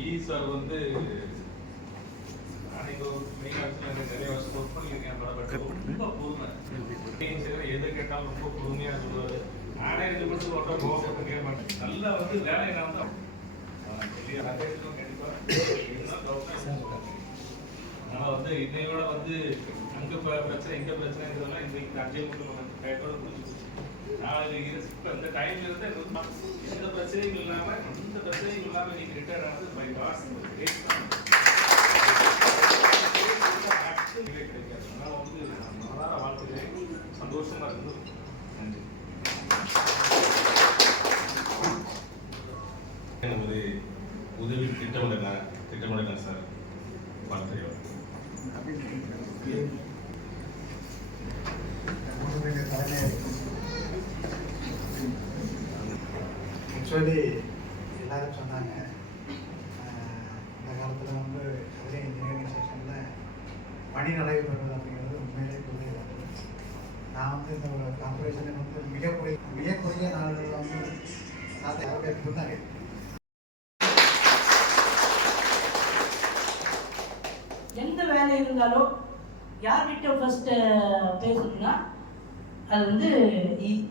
ஈ sir வந்து எது கேட்டாலும் ரொம்ப பொறுமையா சொல்லுவாரு. நானே இது மட்டும் ஒன்றா கோவப்பட்டு கேட்க மாட்டேன். நல்லா வந்து வேலையை நான் தான் ஆனா வந்து இன்னையோட வந்து அங்க பிரச்சனை இங்க பிரச்சனைங்கிறதெல்லாம் இன்னைக்கு அஞ்சே கையோட முடிஞ்சு நாளைக்கு அந்த டைம்ல இருந்து எனக்கு எந்த பிரச்சனையும் இல்லாம எந்த பிரச்சனையும் இல்லாம நீங்க ரிட்டையர் ஆனது மை பாஸ் கிடைக்காது அதனால வந்து நான் மனதார வாழ்த்துக்கிறேன் சந்தோஷமா இருந்தது நன்றி நமது உதவி திட்டமிடல திட்டமிடல சார். ஆக்சுவலி எல்லாரும் சொன்னாங்க. இந்த காலத்தில் வந்து கதிரை இன்ஜினியரிங் செக்ஷனில் பணி நடைபெறுவது அப்படிங்கிறது உண்மையிலே புரியுது நான் வந்து இந்த ஒரு கார்பரேஷனுக்கு வந்து மிக குறை மிக குறைய வந்து நான் யாருடைய இருந்தாங்க எந்த வேலை இருந்தாலும் யார்கிட்ட ஃபஸ்ட்டு பேசணும்னா அது வந்து இ-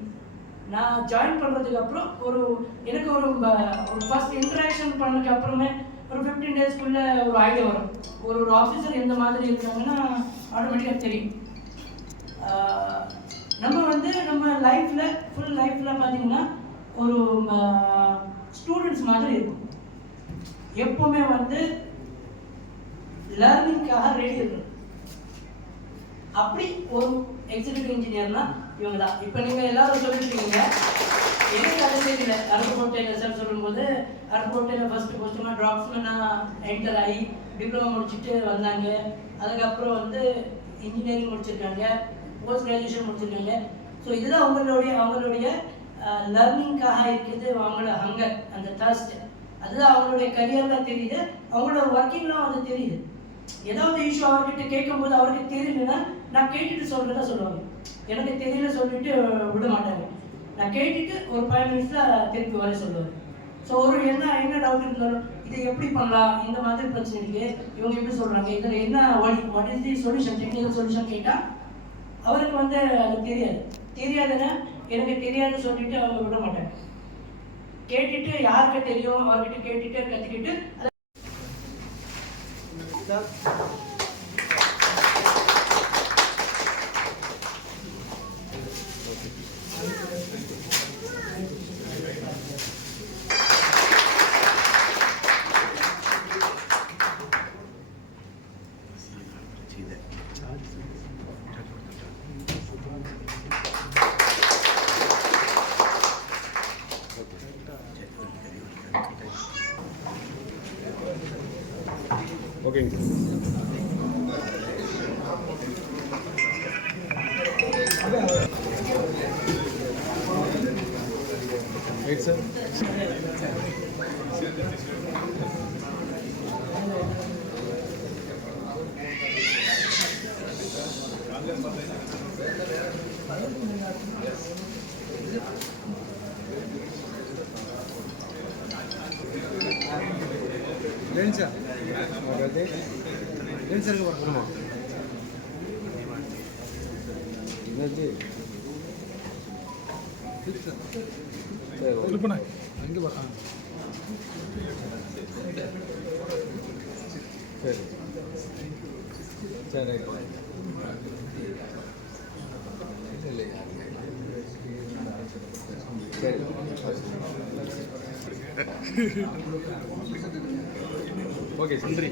நான் ஜாயின் பண்ணுறதுக்கு அப்புறம் ஒரு எனக்கு ஒரு ப- ஒரு ஃபர்ஸ்ட் இன்ட்ராக்ஷன் பண்ணதுக்கு அப்புறமே ஒரு ஃபிஃப்டீன் டேஸ்க்குள்ளே ஒரு ஐடியா வரும். ஒரு ஒரு ஆஃபீஸர் எந்த மாதிரி இருக்காங்கன்னா ஆட்டோமேட்டிக்காக தெரியும். நம்ம வந்து நம்ம லைஃப்பில் ஃபுல் லைஃப்பில் பார்த்தீங்கன்னா ஒரு ஸ்டூடெண்ட்ஸ் மாதிரி இருக்கும். எப்போவுமே வந்து லேர்னிங்காக ரெடி இருக்கணும். அப்படி ஒரு எக்ஸிக்யூட்டிவ் இன்ஜினியர்னா இவங்க தான் இப்போ நீங்கள் எல்லாரும் சொல்லியிருக்கீங்க எனக்கு அது தெரியல அருப்புக்கோட்டையில் சார் சொல்லும்போது அருப்புக்கோட்டையில் ஃபஸ்ட்டு போஸ்ட்டுமா ட்ராப்ஸில் நான் என்டர் ஆகி டிப்ளமோ முடிச்சுட்டு வந்தாங்க. அதுக்கப்புறம் வந்து இன்ஜினியரிங் முடிச்சிருக்காங்க. போஸ்ட் கிராஜுவேஷன் முடிச்சிருக்காங்க. ஸோ இதுதான் அவங்களுடைய அவங்களுடைய லேர்னிங்காக இருக்குது அவங்களோட ஹங்கர் அந்த ட்ரஸ்ட் அதுதான் அவங்களுடைய கரியரில் தெரியுது. அவங்களோட ஒர்க்கிங்லாம் அது தெரியுது. ஏதாவது இஷ்யூ அவர்கிட்ட கேட்கும்போது அவருக்கு தெரியலன்னா நான் கேட்டுட்டு சொல்றதா சொல்லுவாங்க. எனக்கு தெரியல சொல்லிட்டு விட மாட்டாங்க நான் கேட்டுட்டு ஒரு ஃபைவ் மினிட்ஸில் திருப்பி வர சொல்லுவார். ஸோ ஒரு என்ன என்ன டவுட் இருந்தாலும் இதை எப்படி பண்ணலாம்? இந்த மாதிரி பிரச்சனை இருக்கு இவங்க எப்படி சொல்கிறாங்க இதில் என்ன வழி what is the solution technical solution கேட்டால் அவருக்கு வந்து அது தெரியாது. தெரியாதுன்னா எனக்கு தெரியாதுன்னு சொல்லிட்டு அவங்க விட மாட்டாங்க. கேட்டுட்டு யாருக்கு தெரியும்? அவர்கிட்ட கேட்டுட்டு கற்றுக்கிட்டு ஓகேங்க ரைட் சார் லேன் சார் அதாவது லேன் சாருக்கு வரணுமா என்னது சரி சரி சரி ஓகே நன்றி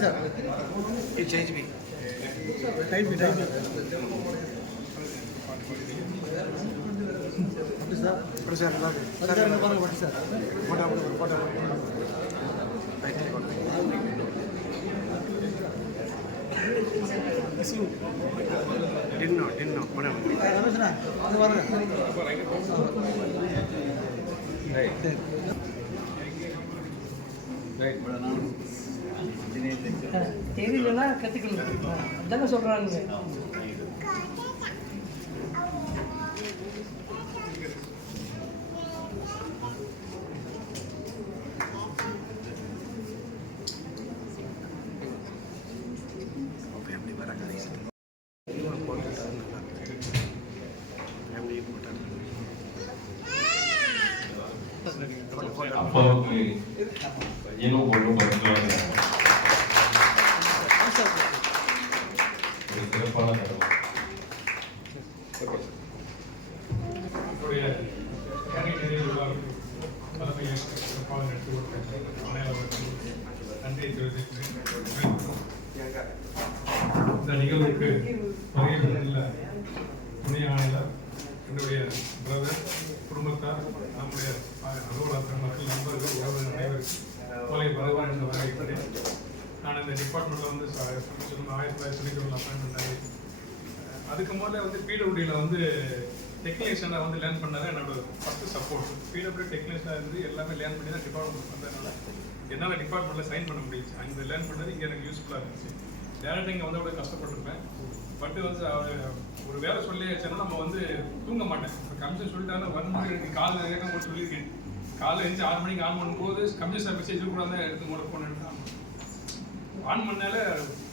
sir change me type type அப்படி சார் அப்படி சார் நல்லா இருக்கு சார் என்ன பாருங்க பட்டு சார் போட்டோ போட்டோ டின்னோ டின்னோ மேடம் ரமேஷ்ண்ணா அது பாருங்க ரைட் ரைட் தெரியலன்னா கற்றுக்கணும் அதானே சொல்கிறாங்க ஒரு பையனும் பொண்ணும் பிறக்கிறாங்க ஒரு சிறப்பான தருணம் நம்முடைய நடத்தி இந்த நிகழ்வுக்கு வருகை தந்துள்ள துணை என்னுடைய பிரதர் நம்முடைய அலுவலகத்தின் மக்கள் நண்பர்கள் உறவுகள் அனைவருக்கும் பகவான் என்று வரவேற்கிறேன் நான் இந்த டிபார்ட்மெண்ட்டில் வந்து ஆயிரத்தி தொள்ளாயிரத்தி தொண்ணூற்றி ஒன்று அப்பாயின்மெண்ட் ஆகி அதுக்கு முதல்ல வந்து பிடபிள்யூடியில் வந்து டெக்னீஷியனாக வந்து லேர்ன் பண்ணதான் என்னோட ஃபஸ்ட்டு சப்போர்ட் பிடபிள்யூ டெக்னீஷியனாக இருந்து எல்லாமே லேர்ன் பண்ணி தான் டிபார்ட்மெண்ட் வந்ததுனால என்னால் டிபார்ட்மெண்ட்டில் சைன் பண்ண முடியுச்சு அங்கே லேர்ன் பண்ணது இங்கே எனக்கு யூஸ்ஃபுல்லாக இருந்துச்சு டேரக்டாக இங்கே வந்து அவ்வளோ கஷ்டப்பட்டிருப்பேன் பட் வந்து அவர் ஒரு வேலை சொல்லி வச்சேன்னா நம்ம வந்து தூங்க மாட்டேன். இப்போ கமிஷன் சொல்லிட்டாங்க வந்து எனக்கு காலை இறக்கம் கூட சொல்லியிருக்கேன். காலைல எழுந்து ஆறு மணிக்கு ஆன் பண்ணும்போது கமிஷன் சார் மெசேஜ் கூட தான் எடுத்து கூட ஃபோன் எடுத்து ஆன் பண்ணாலே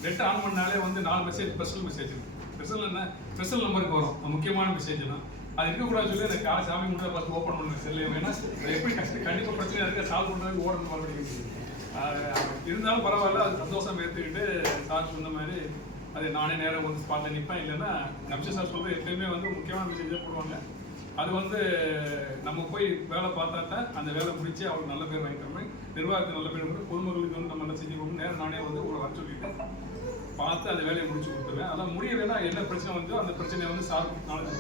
நெட் ஆன் பண்ணாலே வந்து நாலு மெசேஜ் ஸ்பெஷல் மெசேஜ் ஸ்பெஷல் என்ன ஸ்பெஷல் நம்பருக்கு வரும். முக்கியமான மெசேஜ்னா அது இருக்கக்கூடாது சொல்லி எனக்கு காலை சாமி மட்டும் பார்த்து ஓப்பன் பண்ணுங்க செல்லு ஏன்னா எப்படி கஷ்டம் கண்டிப்பாக பிரச்சனை இருக்கா சால்வ் பண்ணுறதுக்கு ஓடணும் மறுபடியும் இருந்தாலும் பரவாயில்ல அது சந்தோஷம் ஏற்றுக்கிட்டு சார் சொன்ன மாதிரி அது நானே நேரம் வந்து ஸ்பாட்டில் நிற்பேன் இல்லைன்னா நம்சி சார் சொல்றது எப்பயுமே வந்து முக்கியமான மெசேஜ் போடுவாங்க. அது வந்து நம்ம போய் வேலை பார்த்தா தான் அந்த வேலை முடிச்சு அவருக்கு நல்ல பேர் வாங்கி தரணும் நிர்வாகத்துக்கு நல்ல பேர் கொடுத்து பொதுமக்களுக்கு வந்து நம்ம என்ன செஞ்சு கொடுக்கணும்? நேரம் நானே வந்து ஒரு வர பார்த்து அந்த வேலையை முடிச்சு கொடுத்துருவேன். அதான் முடியலைன்னா என்ன பிரச்சனை வந்தோ அந்த பிரச்சனையை வந்து சார் நாளைக்கு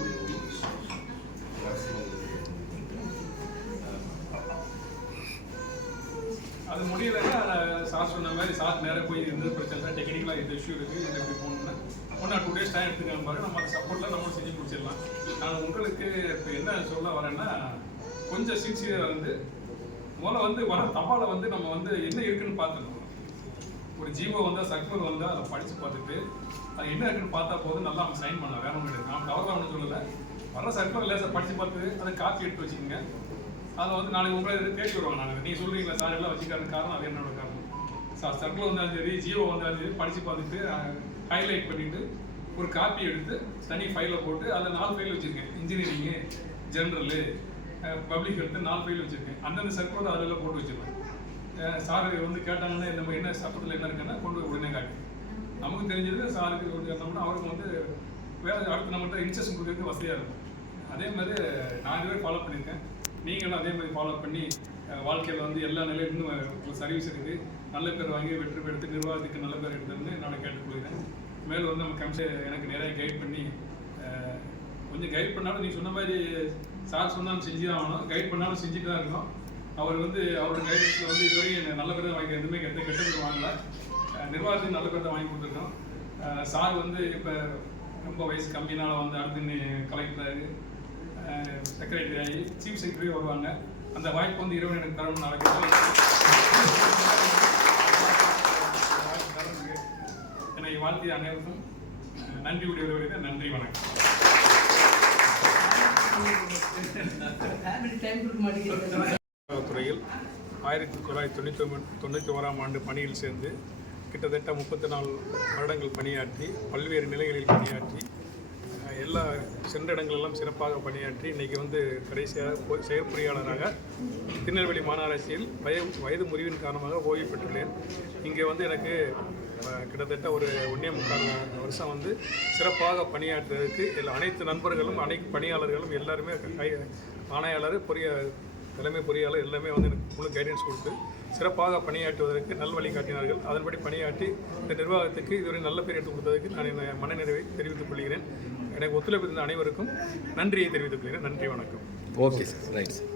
அது முடியலைன்னா சார் சொன்ன மாதிரி சார் நேராக போய் எந்த பிரச்சனை டெக்னிக்கலாக இந்த இஷ்யூ இருக்குது இது எப்படி போகணும்னா. One or two days time எடுத்துக்கலாம் பாருங்க நம்ம அந்த சப்போர்ட்டில் நம்ம செஞ்சு முடிச்சிடலாம். நான் உங்களுக்கு இப்போ என்ன சொல்ல வரேன்னா கொஞ்சம் சின்சியராக வந்து முதல்ல வந்து வர தபாலை வந்து நம்ம வந்து என்ன இருக்குன்னு பார்த்துக்கணும். ஒரு ஜீவோ வந்தால் சர்க்குலர் வந்தால் அதை படித்து பார்த்துட்டு அது என்ன இருக்குன்னு பார்த்தா போதும் நல்லா அவங்க சைன் பண்ணலாம். வேற ஒன்றும் கிடையாது. நான் தவறாக ஒன்று சொல்லலை வர சர்க்குலர் லேசாக படித்து பார்த்து அதை காப்பி எடுத்து வச்சுக்கோங்க. அதில் வந்து நாளைக்கு உங்களை தேடி வருவாங்க நாங்கள் நீங்கள் சொல்கிறீங்களா சார் எல்லாம் வச்சுக்காத காரணம் அது என்னோட காரணம். சார் சர்க்கிள் வந்தாலும் சரி ஜியோ வந்தாலும் சரி படித்து பார்த்துட்டு ஹைலைட் பண்ணிவிட்டு ஒரு காப்பி எடுத்து தனி ஃபைலில் போட்டு அதில் நாலு ஃபைல் வச்சுருக்கேன். இன்ஜினியரிங்கு ஜென்ரலு பப்ளிக் ஹெல்த்து நாலு ஃபைல் வச்சுருக்கேன். அந்தந்த சர்க்கிளோட அதில் போட்டு வச்சுருவேன் சார் வந்து கேட்டாங்கன்னா நம்ம என்ன சட்டத்தில் என்ன இருக்குன்னா கொண்டு போய் உடனே காட்டு. நமக்கு தெரிஞ்சது சாருக்கு கொண்டு கேட்டோம்னா அவருக்கு வந்து வேற அடுத்து நம்மகிட்ட இன்ஸ்ட்ரக்ஷன் கொடுக்கறதுக்கு வசதியாக இருக்கும். அதே மாதிரி நான் இதுவே ஃபாலோ பண்ணியிருக்கேன். நீங்களும் அதே மாதிரி ஃபாலோ பண்ணி வாழ்க்கையில் வந்து எல்லா நிலையும் இன்னும் உங்களுக்கு சர்வீஸ் இருக்குது நல்ல பேர் வாங்கி வெற்றி பெற்று நிர்வாகத்துக்கு நல்ல பேர் எடுத்துன்னு நான் கேட்டுக்கொள்கிறேன். மேலும் வந்து நம்ம கமிஷன் எனக்கு நிறைய கைட் பண்ணி கொஞ்சம் கைட் பண்ணாலும் நீ சொன்ன மாதிரி சார் சொன்னாலும் செஞ்சு தான் ஆகணும். கைட் பண்ணாலும் செஞ்சுட்டு தான் இருக்கணும். அவர் வந்து அவரோட கைடன்ஸில் வந்து இதுவரையும் நல்ல பேர் தான் வாங்கி எதுவுமே கெட்ட கெட்ட பேர் வாங்கல. நிர்வாகத்துக்கு நல்ல பேர் தான் வாங்கி கொடுத்துருக்கோம். சார் வந்து இப்போ ரொம்ப வயசு கம்மினால் வந்து அடுத்து கலெக்டர் செக்ரட்டரி ஆகி சீஃப் செக்ரட்டரி வருவாங்க. அந்த வாய்ப்பு வந்து இரவு எனக்கு தரணும் நடக்கிறது என்னை வாழ்த்திய அனைவருக்கும் நன்றி உடையவர்களுக்கு நன்றி வணக்கம். துறையில் ஆயிரத்தி தொள்ளாயிரத்தி தொண்ணூற்றி தொண்ணூற்றி ஓராம் ஆண்டு பணியில் சேர்ந்து கிட்டத்தட்ட முப்பத்தி நாலு வருடங்கள் பணியாற்றி பல்வேறு நிலைகளில் பணியாற்றி எல்லா சென்ற இடங்களெல்லாம் சிறப்பாக பணியாற்றி இன்றைக்கி வந்து கடைசியாக செயற்பொறியாளராக திருநெல்வேலி மாநகராட்சியில் வய வயது முறிவின் காரணமாக ஓய்வு பெற்றுள்ளேன். இங்கே வந்து எனக்கு கிட்டத்தட்ட ஒரு ஒன்றே முக்கால் வருஷம் வந்து சிறப்பாக பணியாற்றுவதற்கு எல்லா அனைத்து நண்பர்களும் அனைத்து பணியாளர்களும் எல்லாருமே கை ஆணையாளர் பொறிய தலைமை பொறியாளர் எல்லாமே வந்து எனக்கு முழு கைடன்ஸ் கொடுத்து சிறப்பாக பணியாற்றுவதற்கு நல்வழி காட்டினார்கள். அதன்படி பணியாற்றி இந்த நிர்வாகத்துக்கு இதுவரை நல்ல பேர் எடுத்து கொடுத்ததற்கு நான் என் மனநிறைவை தெரிவித்துக் கொள்கிறேன். எனக்கு ஒத்துழைப்பு இருந்த அனைவருக்கும் நன்றியை தெரிவித்துக் கொள்கிறேன். நன்றி வணக்கம். Okay sir right sir